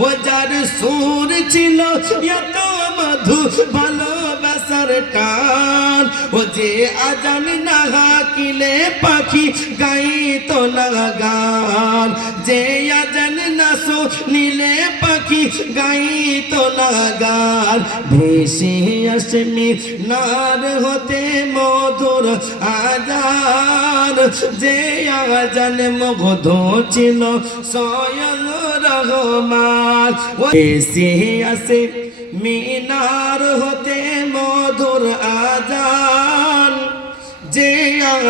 ও যার সুর ছিল এত মধু ভালোবাসার টান ও যে আজান না হাকিলে পাখি গাইতো না গান যে আজান না শুনিলে পাখি গাইতো না গান ভেসে আসে মিনার হতে মধুর আজান যে আজান মুগ্ধ ছিল স্বয়ং রহমান ভেসে আসে মিনার হতে মধুর আজান যে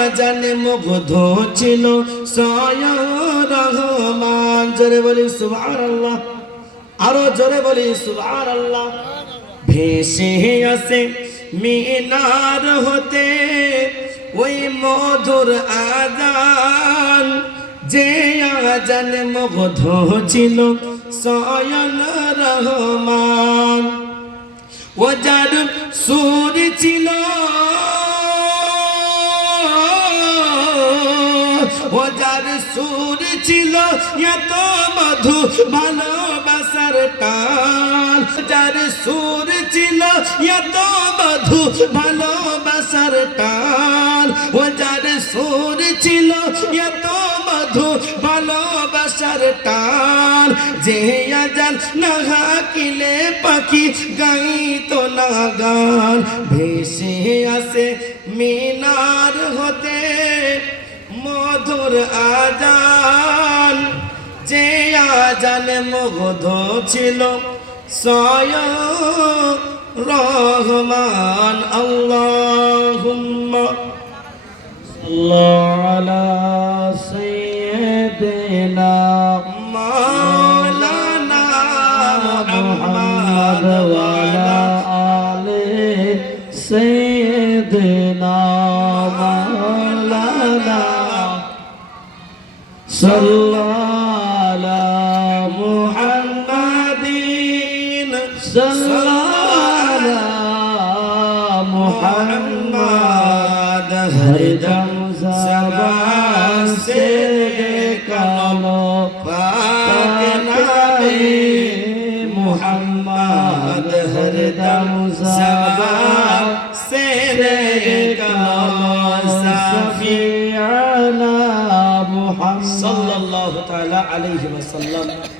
আজান মুগ্ধ ছিল স্বয়ং রহমান জোরে বলি সুবহানাল্লাহ আরো জোরে বলি সুবহানাল্লাহ ভেসে আসে মিনার হতে ওই মধুর আজান যে আজান মুগ্ধ ছিল স্বয়ং রহমান ও যার সুর ছিল ও যার সুর ছিল এত মধু ভালোবাসার টান যার সুর ছিল এত মধু ভালোবাসার টান ও যার সুর ছিল এত মধু ভালোবাসার টান যে আজান না হাকিলে পাখি গাইতো না গান ভেসে আসে মিনার হতে মধুর আজান যে আজান মুগ্ধ ছিল স্বয়ং রহমান আল্লাহুম্মা সাল্লি আলা সাইয়্যিদিনা মাওলানা মুহাম্মদ ওয়া আলা আলি সাইয়্যিদিনা মাওলানা সাল্লাল্লাহু মুহাম্মাদিন সাল্লাল্লাহু মুহাম্মাদ হরদম সবান সে কালো পাক নবী মুহাম্মদ হরদম সবান সে কালো সাফিয়ানা محمد صلى الله تعالى عليه وسلم